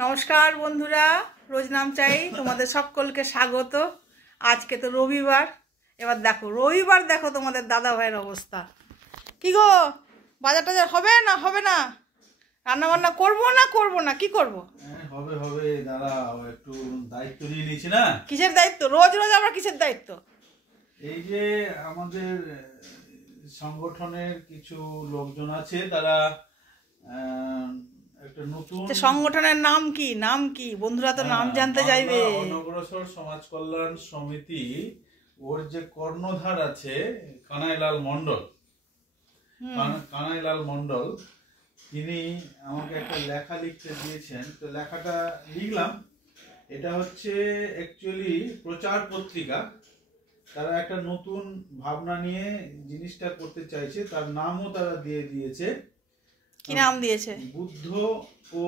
নমস্কার বন্ধুরা, রোজ নাম চাই তোমাদের সকলকে স্বাগত। আজকে তো রবিবার। এবার দেখো রবিবার, দেখো তোমাদের দাদা ভাইয়ের অবস্থা কি গো। বাজার টাজার হবে না রান্না বান্না করবো না কি করবো? হবে হবে দাদা, একটু দায়িত্ব নিয়ে নিয়েছি না। কিসের দায়িত্ব? রোজ রোজ আবার কিসের দায়িত্ব? এই যে আমাদের সংগঠনের কিছু লোকজন আছে, তারা একটা নতুন সংগঠনের নাম কি বন্ধুরা তো নাম জানতে চাইবে। অনগ্রসর সমাজ কল্যাণ সমিতি, ওর যে কর্ণধার আছে কানাইলাল মণ্ডল, তিনি আমাকে একটা লেখা লিখতে দিয়েছেন। তো লেখাটা লিখলাম। এটা হচ্ছে অ্যাকচুয়ালি প্রচার পত্রিকা। তারা একটা নতুন ভাবনা নিয়ে জিনিসটা করতে চাইছে, তার নামও তারা দিয়ে দিয়েছে। কি নাম দিয়েছে? বুদ্ধ ও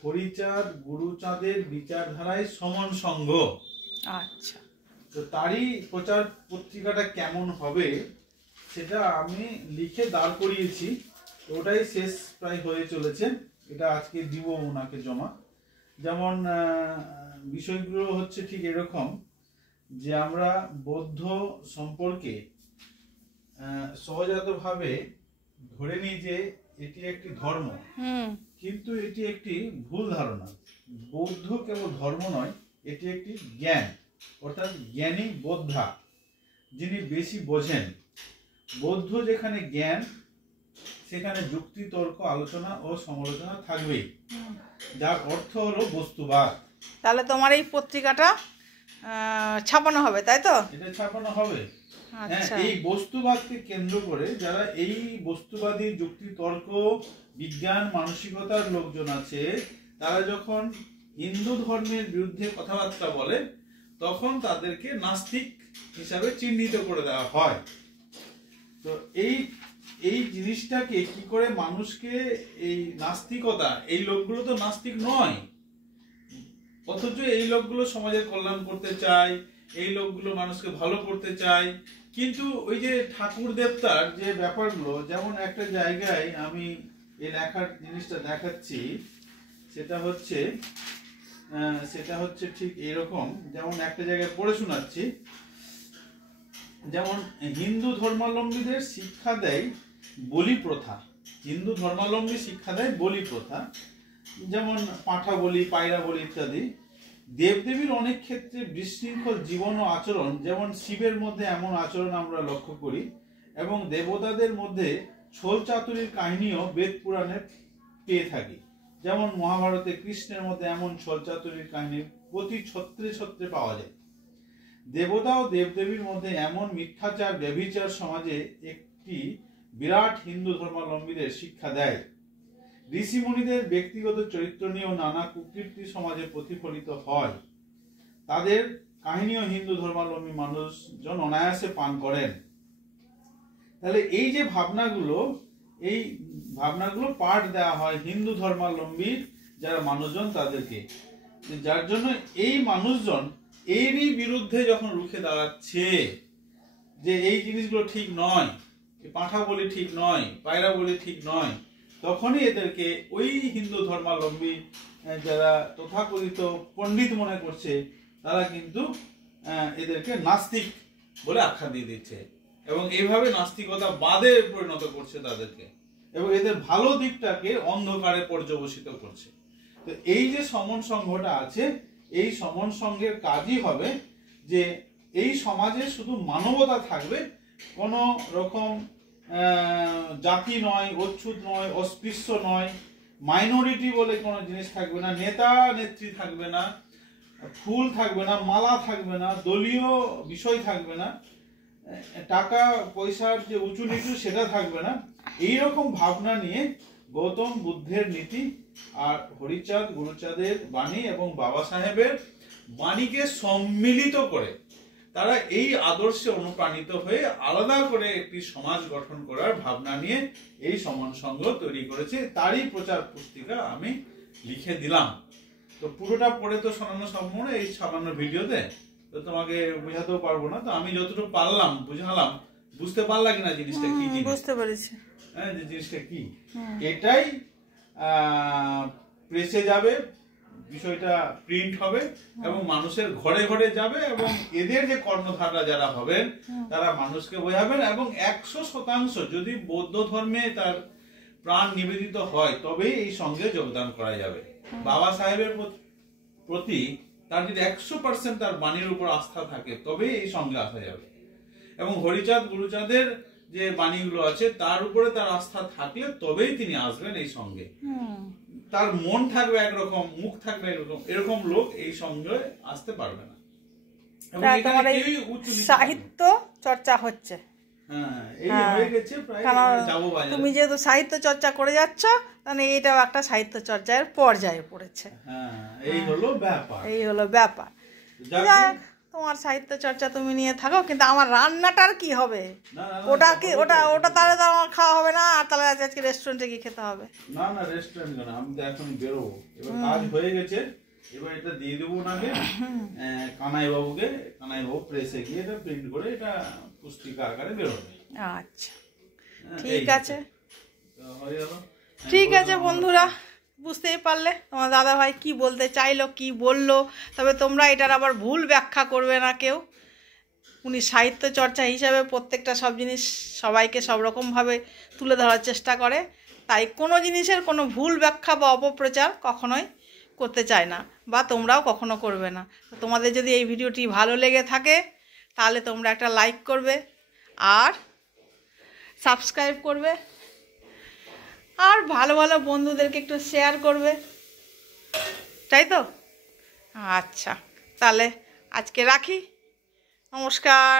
হরিচাঁদ গুরুচাঁদের বিচারধারায় সমন সংঘ। আচ্ছা, তো তারই প্রচার পত্রিকাটা কেমন হবে সেটা আমি লিখে দাঁড় করিয়েছি। ওটাই শেষ প্রায় হয়ে চলেছে। এটা আজকে দিব ওনাকে জমা। যেমন বিষয়গুলো হচ্ছে ঠিক এরকম যে আমরা বৌদ্ধ সম্পর্কে সহজাতভাবে ধরে নিই যে এটি একটি ধর্ম, কিন্তু এটি একটি ভুল ধারণা। বৌদ্ধ কেবল ধর্ম নয়, এটি একটি জ্ঞান, অর্থাৎ জ্ঞানী বোদ্ধা, যিনি বেশি বোঝেন। বৌদ্ধ যেখানে জ্ঞান, সেখানে যুক্তি, তর্ক, আলোচনা ও সমালোচনা থাকবেই, যার অর্থ হলো বস্তুবাদ। তাহলে তোমার এই পত্রিকাটা ছাপানো হবে, তাই তো? এটা ছাপানো হবে। হ্যাঁ, এই বস্তুবাদকে কেন্দ্র করে যারা এই বস্তুবাদী যুক্তি, তর্ক, বিজ্ঞান মানসিকতার লোকজন আছে, তারা যখন হিন্দু ধর্মের বিরুদ্ধে কথাবার্তা বলে, তখন তাদেরকে নাস্তিক হিসাবে চিহ্নিত করে দেওয়া হয়। তো এই জিনিসটাকে কি করে মানুষকে, এই নাস্তিকতা, এই লোকগুলো তো নাস্তিক নয়, অথচ এই লোকগুলো সমাজের কল্যাণ করতে চায়, এই লোকগুলো মানুষকে ভালো করতে চায়। কিন্তু ওই যে ঠাকুর দেবতার যে ব্যাপারগুলো, যেমন একটা জায়গায় আমি এই লেখার জিনিসটা দেখাচ্ছি, সেটা হচ্ছে ঠিক এরকম। যেমন একটা জায়গায় পড়ে শোনাচ্ছি। যেমন হিন্দু ধর্মাবলম্বীদের শিক্ষা দেয় বলি প্রথা। হিন্দু ধর্মাবলম্বী শিক্ষা দেয় বলি প্রথা, যেমন পাঁঠা বলি, পায়রা বলি ইত্যাদি। দেবদেবীর অনেক ক্ষেত্রে বিশৃঙ্খল জীবন ও আচরণ, যেমন শিবের মধ্যে এমন আচরণ আমরা লক্ষ্য করি, এবং দেবতাদের মধ্যে ছল চাতুরীর কাহিনীও বেদ পুরাণে পেয়ে থাকি। যেমন মহাভারতে কৃষ্ণের মধ্যে এমন ছল চাতুরীর কাহিনী প্রতি ছত্রে ছত্রে পাওয়া যায়। দেবতা ও দেবদেবীর মধ্যে এমন মিথ্যাচার, ব্যভিচার সমাজে একটি বিরাট হিন্দু ধর্মাবলম্বীদের শিক্ষা দেয়। ঋষিমুনিদের ব্যক্তিগত চরিত্র নিয়েও নানা কুকীর্তি সমাজে প্রতিফলিত হয়। তাদের কাহিনীও হিন্দু ধর্মাবলম্বী মানুষজন অনায়াসে পান করেন। তাহলে এই যে ভাবনাগুলো পাঠ দেওয়া হয় হিন্দু ধর্মাবলম্বী যারা মানুষজন তাদেরকে, যার জন্য এই মানুষজন এরই বিরুদ্ধে যখন রুখে দাঁড়াচ্ছে যে এই জিনিসগুলো ঠিক নয়, পাঁঠা বলি ঠিক নয়, পায়রা বলি ঠিক নয়, তখনই এদেরকে ওই হিন্দু ধর্মাবলম্বী যারা তথাকথিত পণ্ডিত মনে করছে, তারা কিন্তু এদেরকে নাস্তিক বলে আখ্যা দিয়ে দিচ্ছে, এবং এইভাবে নাস্তিকতা বাদে পরিণত করছে তাদেরকে, এবং এদের ভালো দিকটাকে অন্ধকারে পর্যবসিত করছে। তো এই যে সমন সংঘটা আছে, এই সমন সংঘের কাজই হবে যে এই সমাজে শুধু মানবতা থাকবে, কোনো রকম জাতি নয়, অচ্ছুত নয়, অস্পৃশ্য নয়, মাইনরিটি বলে কোনো জিনিস থাকবে না, নেতা নেত্রী থাকবে না, ফুল থাকবে না, মালা থাকবে না, দলীয় বিষয় থাকবে না, টাকা পয়সার যে উঁচু নিচু সেটা থাকবে না। এইরকম ভাবনা নিয়ে গৌতম বুদ্ধের নীতি আর হরিচাঁদ গুরুচাঁদের বাণী এবং বাবা সাহেবের বাণীকে সম্মিলিত করে তারা এই আদর্শে অনুপ্রাণিত হয়ে আলাদা করে একটি সমাজ গঠন করার ভাবনা নিয়ে এই সমন সংঘ তৈরি করেছে। তারই প্রচার পুস্তিকা আমি লিখে দিলাম। তো পুরোটা পড়ে তো শোনানো সম্ভব না এই সামান্য ভিডিওতে, তো তোমাকে বোঝাতেও পারবো না। তো আমি যতটুকু পারলাম বুঝালাম। বুঝতে পারলা কিনা জিনিসটা কি? বুঝতে পেরেছি। হ্যাঁ, যে জিনিসটা কি, এটাই প্রেসে যাবে, বিষয়টা প্রিন্ট হবে এবং মানুষের ঘরে ঘরে যাবে এবং এদের যে কর্ণধাররা যারা হবেন তারা মানুষকে বোঝাবেন এবং 100% যদি বৌদ্ধ ধর্মে তার প্রাণ নিবেদিত হয় তবেই এই সঙ্গে যোগদান করা যাবে। বাবা সাহেবের প্রতি তার যদি 100% তার বাণীর উপর আস্থা থাকে তবেই এই সঙ্গে আসা যাবে এবং হরিচাঁদ গুরুচাঁদের যে বাণীগুলো আছে তার উপরে তার আস্থা থাকলে তবেই তিনি আসবেন এই সঙ্গে। তার মন থাকবে একরকম, মুখ থাকবে একরকম, এরকম লোক এই সঙ্গে আসতে পারবে না। সাহিত্য চর্চা হচ্ছে, তুমি যেহেতু সাহিত্য চর্চা করে যাচ্ছ তাহলে এইটাও একটা সাহিত্য চর্চার পর্যায়ে পড়েছে। এই হলো ব্যাপার। তোমার সাহিত্য চর্চা তুমি নিয়ে থাকো, কিন্তু আমার রান্নাটার কি হবে? ওটা কি ওটা তাহলে তো আমার খাওয়া হবে না, আর তাহলে আজকে রেস্টুরেন্টে গিয়ে খেতে হবে। না না, রেস্টুরেন্ট না, আমি তো এখন বেরোবো, এবার কাজ হয়ে গেছে, এবার এটা দিয়ে দেবো নাকি কানাই বাবুকে, কানাই বাবু প্রেসে গিয়ে এটা প্রিন্ট করে এটা পুস্তিকা আকারে বেরোবে। আচ্ছা ঠিক আছে, ঠিক আছে বন্ধুরা, বুঝতেই পারলে তোমার দাদা ভাই কি বলতে চাইলো, কি বললো। তবে তোমরা এটার আবার ভুল ব্যাখ্যা করবে না কেউ। উনি সাহিত্য চর্চা হিসাবে প্রত্যেকটা সব জিনিস সবাইকে সব রকমভাবে তুলে ধরার চেষ্টা করে, তাই কোনো জিনিসের কোনো ভুল ব্যাখ্যা বা অপপ্রচার কখনোই করতে চায় না, বা তোমরাও কখনো করবে না। তো তোমাদের যদি এই ভিডিওটি ভালো লেগে থাকে তাহলে তোমরা একটা লাইক করবে আর সাবস্ক্রাইব করবে আর ভালো ভালো বন্ধুদেরকে একটু শেয়ার করবে, তাই তো? আচ্ছা তাহলে আজকে রাখি, নমস্কার।